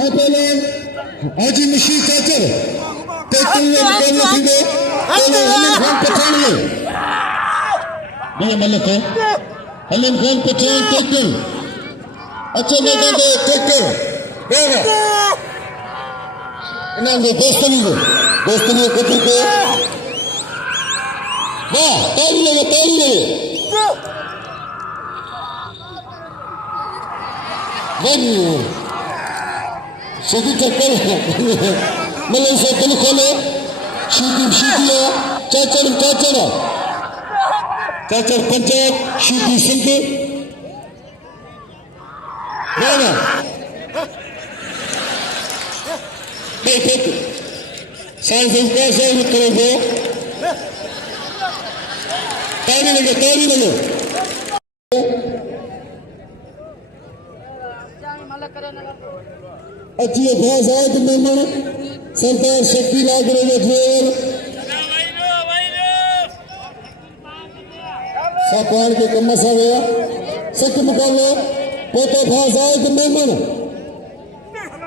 Apollo, Haji Mashid Chacher, taking the Kalafigo, Halim Khan Patani. Malako, Halim Khan Patani, taking. Achana, taking. Bravo. And the Bostoni, Kutuko. Tali. One. Shiki Chakal, Malaysia Telecolo, Shiki, Chachar Punjab, Shiki Singh, Rana. Take it. Science is Gaza, you can go. Tari. अच्छी अभ्यास है कि मैंने सरदार शक्ति लागरे में ढेर सापान के कम सा गया सत्य मुकाबले पोते अभ्यास है कि मैंने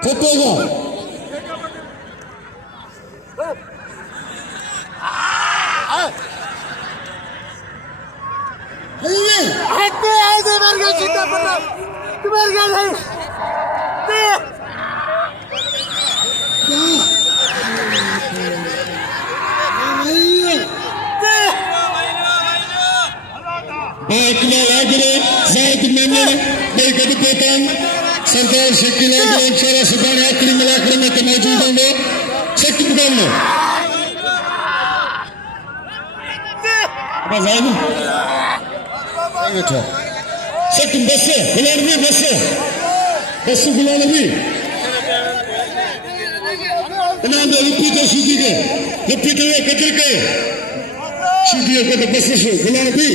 फटेगा सरदार शक्ति लागरे चेहरा सुधार आखिरी मिलाकर में मौजूद होंगे शक्ति मुकाबले शक्ति बसे बुलाने भी इन्होंने रिपीट सीधी के कतर के सीधी को तो बस से बुलाने भी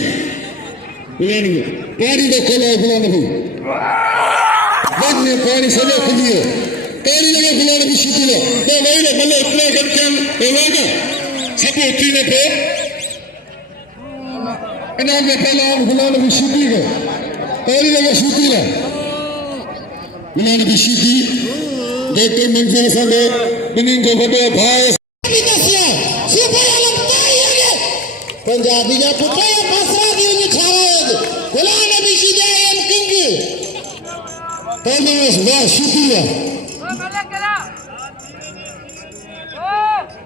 पानी को खोला बुलाने भी पानी सजा खुलिए पानी लगे बुलाने भी सीधी लो तो वही ना मतलब इतना करके हम होगा सब उठी ने पे इन्होंने पहले हम बुलाने भी सीधी को पानी लगे सीधी लो इन्होंने भी सीधी देखते मंजर संगे बिनिंग को बड़े भाई पंजाबी का पुत्र या बसरा की उन्हें छावाएगा गुलाम नबी सीधे एम किंग तमेश वाह शुक्रिया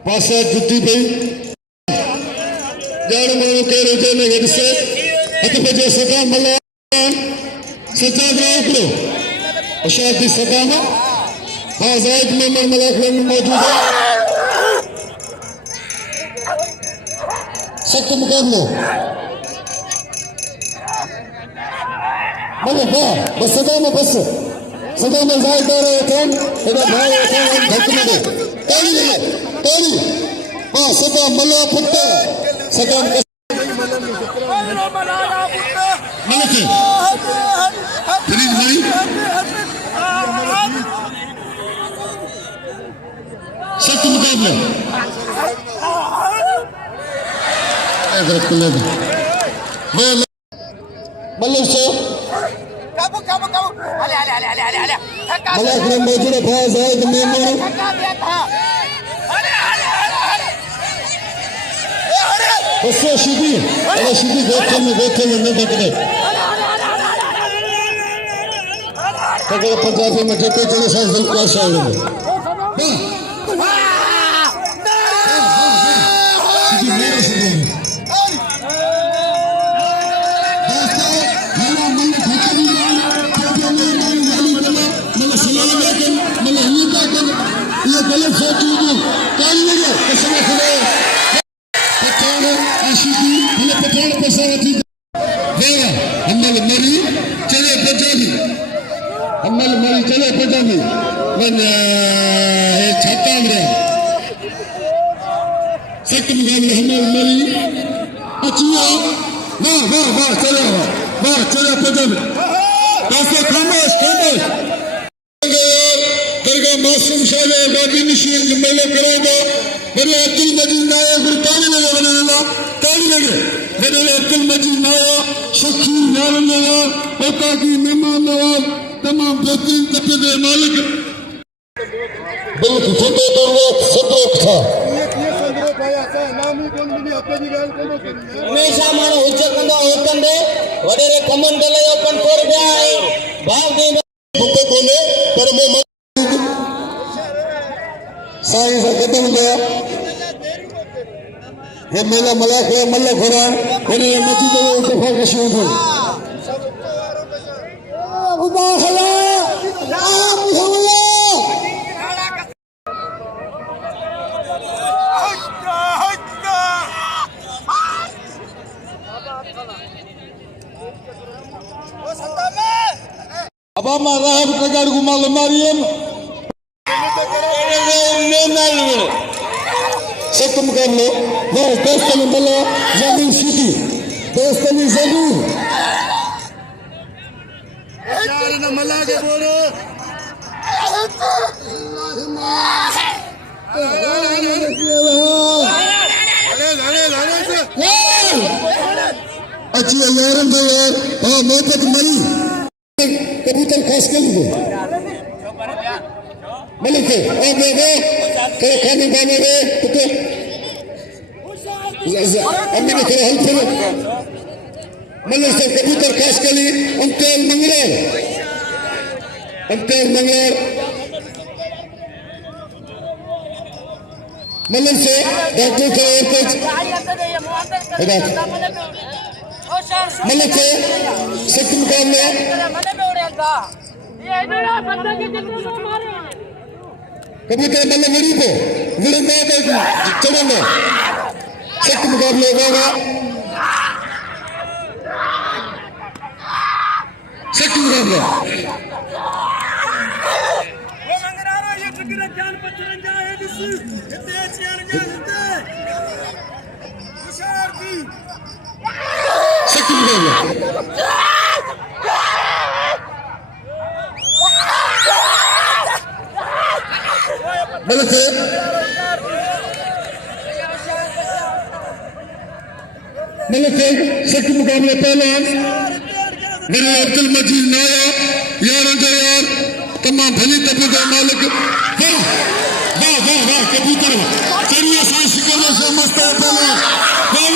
पासा जुटी पे जान मानो के रोजे में हेड से हत बजे सदा मलान सच्चा ग्राहक अशादी सदा में आजाद में मलाक में मौजूद है सत्य मुकाबले बस सदा में जायदार कौन इधर भाई कौन धक्के दे ताली हां सदा मल्ला पुत्र सदा मलकी फरीद भाई सत्य मुकाबले मल्लिक से मलक ने मौजूद फौज है कि मैं बस सीधी देखते में नहीं देखते अगर पंजाबी में देखते चले साथ का शायद गलत सोच कान लगे कसम खुदा पठान आशिकी हमें पठान पसारा थी वेरा हमल मरी चले पंजाबी वन छाता में सत्य मुकाबले हमल मरी अचिया वाह चले पंजाबी दोस्तों खामोश मासूम शाले गाजी निशीन मेले करेंगे मेरे अब्दुल मजीद नाया फिर ताली लगे मेरे अब्दुल मजीद नाया शकील नारन ओका की मेहमान नवाज तमाम बेहतरीन तबके के मालिक बिल्कुल सतरोक था हमेशा मानो उच्च कंदो होतंदे वडेरे कमन दले पण कोर गया है भाव दे बुके कोने पर मैं साईं से खत्म गया ये मेला मलाक है मल्ला घोड़ा कोने मस्जिद में इत्तेफाक शुरू हो खुदा खला नाम हुआ अब हम राहब कगार गुमाल मारियम सकम कर लो वो दोस्तन बला जमीन सिटी दोस्तन जमीन यार न मला के बोलो अच्छी यार हां मोहब्बत मरी कबूतर खास कर लो मलिक अब गए तेरे खाने वाले रे तो अम्मी ने तेरे हेल्प करो मलिक से कबूतर खास कर ली अंतेल मंगल मलिक से डॉक्टर के कुछ मलिक से सिख मुकाबले कबूतर मल्ल वड़ी को विड़ंदा के चढ़ंदा सिख मुकाबले होगा सिख मुकाबले वो मंगरारो ये फिक्र जान पचरंजा है दिस इते चियान जाते हुशार की सिख मुकाबले मलिक सिख मुकाबले पहलवान मेरे अब्दुल मजीद नाया यारों का यार तमाम भली तबके मालिक वाह वाह वाह वाह कबूतर चढ़िए साईं शिकंदर से मस्त है पहलवान वाह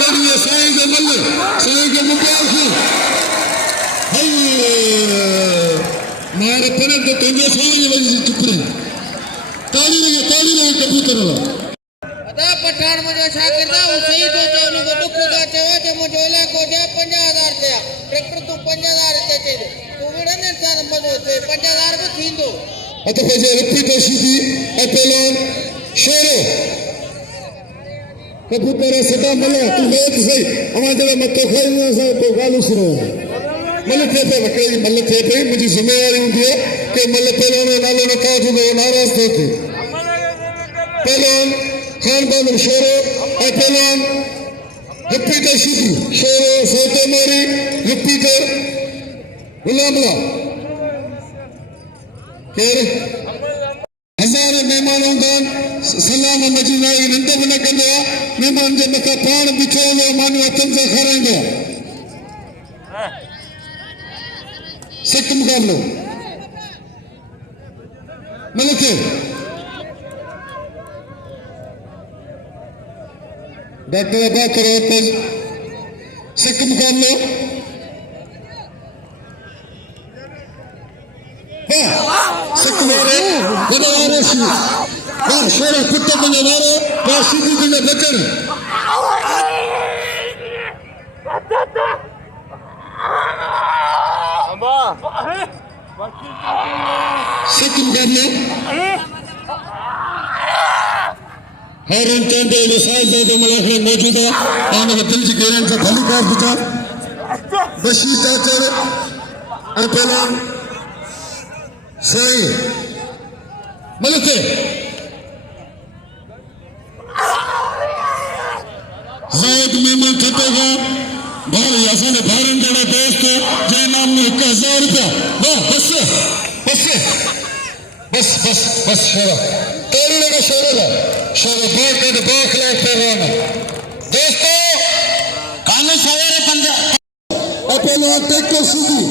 चढ़िए साईं के मल्ल साईं के मुकाबले मारे परे तो तुझे साईं वजी चुप रहे ताली लगे कबूतर वाला अदा पठान मुझे शाकिरदा उसे तो चवनी को दुख का चवा जो मुझोला को जा 50,000 दे ट्रैक्टर तू 50,000 दे दे तू विड़ने सा मजो थे 50,000 में थींदो अत फजे रिपीट सीधी पहलवान शेरो कबूतर सदा मल्ला तू बहुत सही हमारे मत खाई ना सा तो गालू सुनो मल्ल थे पे वकड़ी मल्ल थे पे मुझे जिम्मेदारी होती है कि मल्ल पहलवान नालो न का जो नाराज थे पहलवान खान बादल शेरो पहलवान रिपीटर सीधी शेरो सोते मारी रिपीटर गुलामला केर हज़ार मेहमान होंदन सलाम मजीद आई नंद बन कंदो मेहमान जे मका पाण बिछो लो मानो हथन से खाराइंदो सिख मुकाबलो मलिक डॉक्टर अदा करो तो सिख मुकाबलो सिख मारे गदा वारे सी वाह शेर कुत्ते बने मारो वाह सीधी बने बचन सिख मुकाबले हरन चंदे विशाल दादा मलाख में मौजूद है आने के दिल की गहराई से भली कार बुझा बशीर चाचर पहलवान सही मलिक जायद मेहमान खपेगा भाई असाने भारन जड़ा दोस्त जय नाम में 1000 रुपया वाह बस बस बस बस बस शेरा तेरी लगा शेरा बात कर बाख लाख पहलवान दोस्तों काले सवेरे पंजा पहलवान ट्रैक्टर सीधी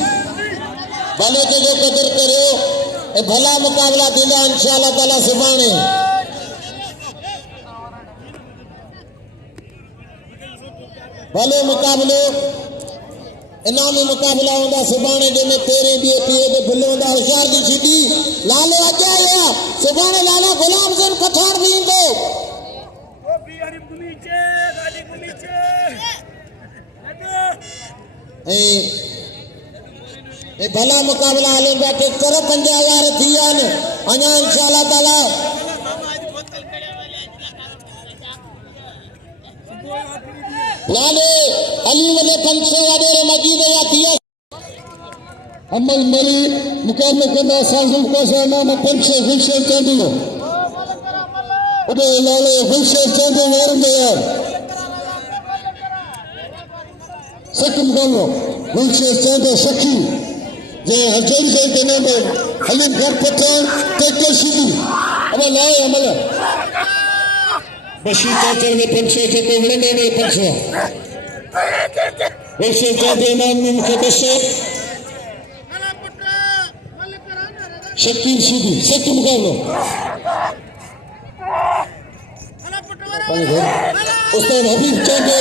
भले के जो कदर करो ए भला मुकाबला थींदा इंशाअल्लाह ताला सुभाणे भले मुकाबलो इनामी मुकाबला होंदा सुभाणे जंहिंमें 13 ॾींहं थिए ते भुल होंदा होशियार जी सीधी लालो अॼु आयो आहे सुभाणे लाला गुलाम सिंह पठाण बि ईंदो ए भला मुकाबला हलन पिया टेक्टर 5000 थी विया आहिनि अञा इंशाअल्लाह ताला लाले अली वले 500 वाडेरे मजीद या दिया अमल मरी मुकाबले कंदा साज़ुल कोसा नाम 500 गुलशन चंदो उदे लाले गुलशन चंदो वारंदो यार सकम गलो गुलशन चंदो सखी जे हजर से देने में हलीम घर पठान टेक्टर सीधी अब लाए अमल बशी चाचर में 500 जेको विरंदे में 500 गुलशन चंदो नाम में मुखे 200 शकील सीधी सख्त मुकाबलो उस्ताद हबीब चंदो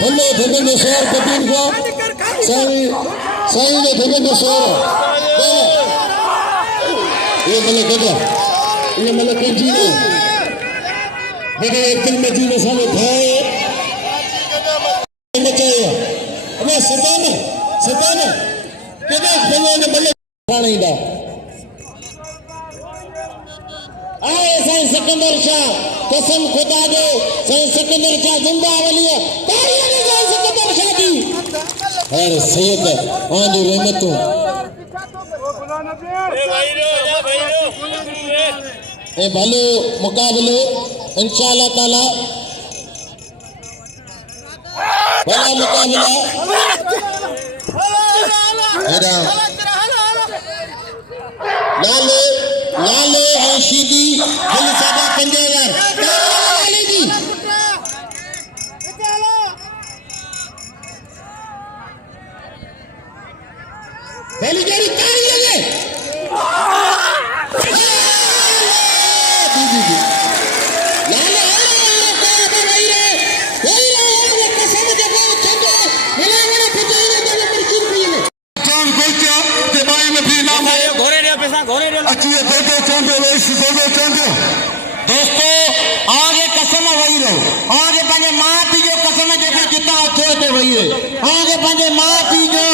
भलो धगन सोर कबीर को साईं ने धगन सोर ये मलक गदा ये मलक जी ने मेरे अब्दुल मजीद साले भाई मचाया अबे सताना केदा भलो ने मलक खाणीदा आए साईं सिकंदर शाह कसम खुदा जो साईं सिकंदर शाह जिंदावली तारीख़ ने साईं सिकंदर शाह दी अरे सैयद आंधी रहमतों ए भलो मुकाबलो इंशाअल्लाह ताला भला मुकाबला लाले लाले और सीधी फुल सादा 5000 लाले जी पहली जोड़ी ताली लगे लाले कोई रे कसम देखो चंदो मिला वाला फटाने वाला परचून भी ने चांद गोचा ते बाई में भी नाम है घोड़े रे पैसा घोड़े रे अच्छी है दो चांदो इस दो चांदो दोस्तों आगे कसम वही रहो आगे पंहिंजे मां पीउ जो कसम जेको जिता थिए ते वही रहे आगे पंहिंजे मां पीउ जो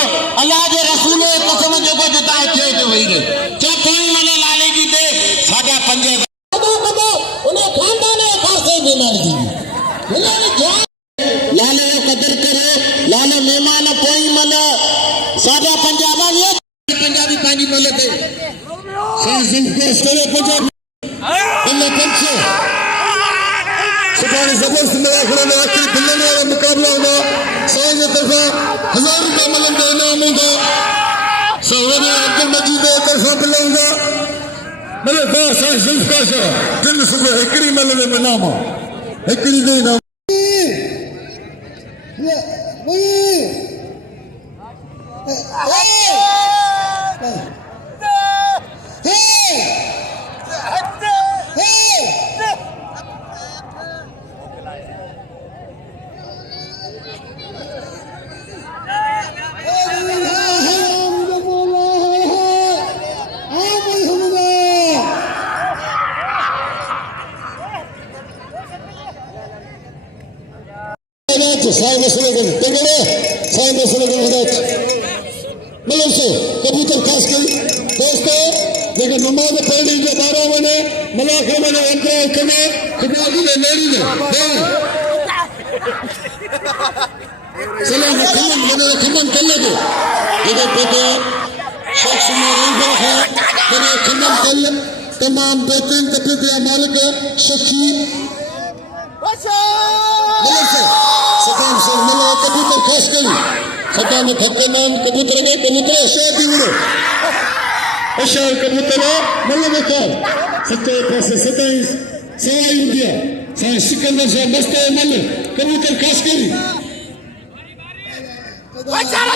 अल्लाह जे रसूल जो कसम जेको जिता थिए ते वही रहे चौथों मने लाले जी ते साडा 5000 कदो उन्हें खानदान खासे बीमारी थी उन्होंने जान लाले जो कदर करे लाले मेहमान कोई मन साडा पंजाबी पंजाबी मोले ते साईं जिंदगी करे पंजाब अल्लाह 500 सुभाणे जबरदस्त मेरा खड़े में आखिरी बिल्लने वाला मुकाबला होगा साईं की तरफा 1000 रुपया मलन का इनाम होगा सौरे अब्दुल मजीद की तरफा बिल्ला होगा मेरे पास साईं जिंदगी शाह दिन सुबह एकड़ी मलन में नाम एकड़ी दे नाम साईं मसले को तगड़े साईं मसले को हिदायत मतलब से कबूतर खास करी दोस्तों लेकिन नमाज पढ़ने जो 12 महीने मलाखे महीने अंदर कने खुदा की ने लेडी ने सलाम खमन कर ले ये बेटे शख्स में रंग है तेरे खमन कर तमाम बेहतरीन तबीयत मालिक सखी मतलब से सताम से मिला कबूतर खास करी सताम में थके नाम कबूतर के कबूतर शादी उड़ो अशार कबूतर मतलब कर सत्ते पैसे 27 सवाई रुपया साईं सिकंदर से मस्त मल कबूतर खास करी Watch out!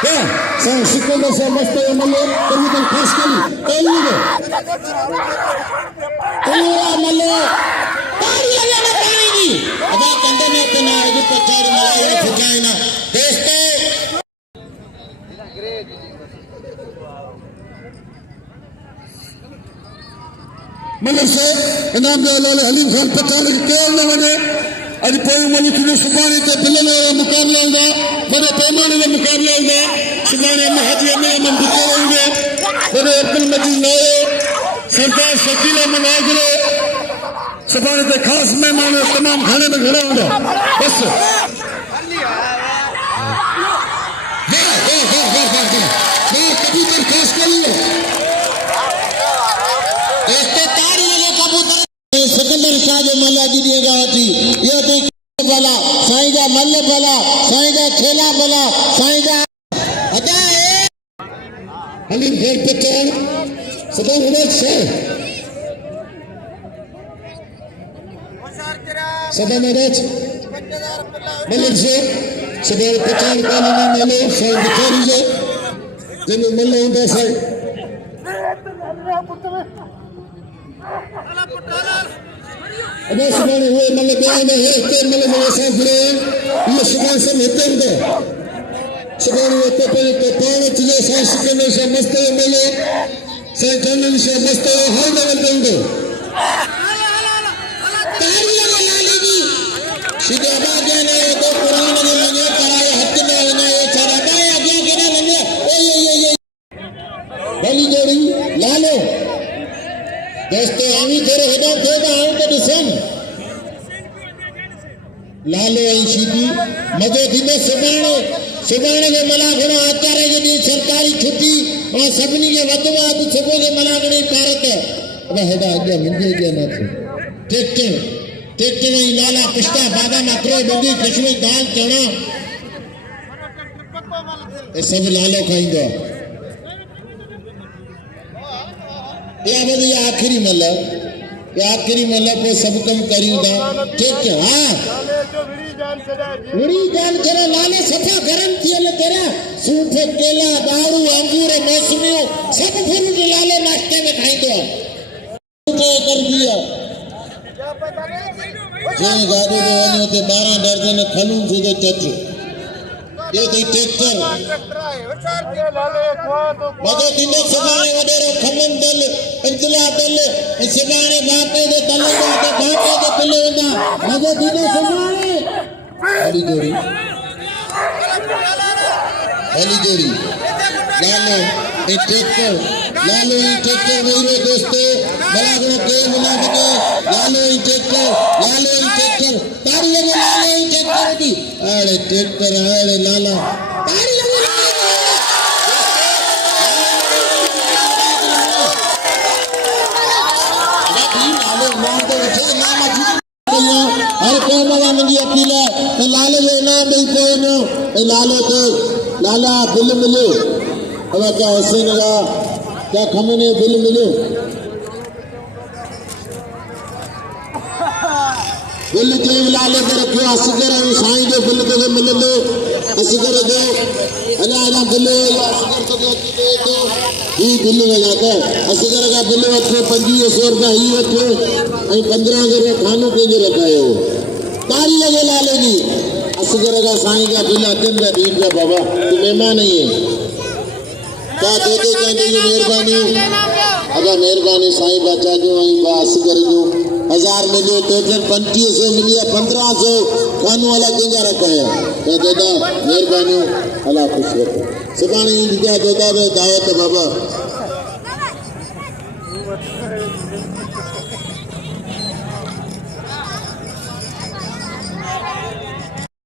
साईं सिकंदर साहब मस्त मल्ले कबूतर ख़ासि कली मल्ले अदा कंधे में इतना आगे पचार मलाई फुकाए ना दोस्तों मगर से इनाम जो लाले हलीम खान पचार के केवल न वने अज पोइ मुल्क जो सुभाणे ते बिलल मुक़ाबला हूंदा वॾे पैमाने ते मुक़ाबला हूंदा सुभाणे हाजी में मंदिर हूंदे वॾे अब्दुल मजीद नायो सरदार शकील अहमद आगरो सुभाणे ते ख़ासि महिमान तमामु घणे में घणा हूंदा बस कबूतर ख़ासि करियो दोस्तों तारी लगे कबूतर सिकंदर शाह जो मल्ला जी देगा थी ये तो भला साईं जा मल्ल भला साईं जा खेला भला साईं जा अदा हलीम खान पचार सदा उमर शाह सदा महाराज मलिक से सदा पचार कानूनी नालो साईं बिचारी जो जिन मल्ल हूंदा साईं अबे सुभाणे हुए मल्ल ॿिया आहिनि हिते मल्ल में असां जुड़े इहो सुभाणे सभु हिते हूंदा सुभाणे हिते पंहिंजे पाण अचिजे साईं सिकंदर शाह मस्त जो मेलो साईं कानूनी शाह मस्त जो हर लेवल ते हूंदो तारी लगे लाले जी सीधे अदा जाने तो कुरान ने मने कराए हक न वने छड़ा बाय अगे केना वने ओए भली जोड़ी लालो दोस्तों आवी थोड़े हेडा थे तो आऊं तो ॾिसन लालो ऐं सीधी मज़ो थींदो सुभाणे जो मलागणो आचार्य जे ॾींहुं सरकारी छुट्टी ऐं सभिनी खे वधि में वधि सुबुह जो मलागणे भारत अब हेॾा अॻियां मुंहिंजे अॻियां न थियो टेक्टर ऐं लाला पिस्ता बादाम अखरोट डुंगी किशमिश दाल चणा ये सभु लालो खाईंदो आहे ये आखिरी मल पोइ सभु कमु करियूं था ठीक है हाँ उड़ी जान चलो लाले सफा गरम थियल तेरा सूफ केला दारू अंगूर मौसमियूं सभु फ्रूट लाले नाश्ते में खाईंदो आहे कर दिया जंहिं गाॾी में वञो ते 12 दर्जन खलूं सुधो चच ये तो ट्रैक्टर मज़ो थींदो सुभाणे वॾेरो खमन दल इंतला दल सुभाणे बापे जे दल बापे जे पिल वेंदा मज़ो थींदो सुभाणे हली जोड़ी लालो ए ट्रैक्टर वही रे दोस्तों बलागणो के मिला के लालो ई ट्रैक्टर तारी लगे लालो ई ट्रैक्टर दी अरे ट्रैक्टर अरे लाला तारी लगे हर कोई मां मुंहिंजी अपील आहे त लाल जो इनाम ॾेई पोइ लालो तो लाला बिल मिलो अब क्या हुसैन का क्या खमने बिल मिलो बिल जो लाले पर रखियो असगर ऐं साईं जो बिल तो मिलंदो असगर जो अला बिल असगर तो दे ही बिल वजा तो असगर का बिल वठो 2500 रुपया ही वठो ऐं 1500 रुपया खानो पंहिंजो रखायो तारी लगे लाले जी असगर का साईं का बिल अचन का दी पिया बाबा तू मेहमान ही है क्या दे कहते मेहरबानी अगर मेहरबानी साईं बचा जो ऐं असगर जो 1000 मिलियो तो 2500 मिलिया 1500 खानो वाला कंहिंजा रखाया तो दादा मेहरबानी अला खुश रखो सुभाणे ईंदी दादा दावत बाबा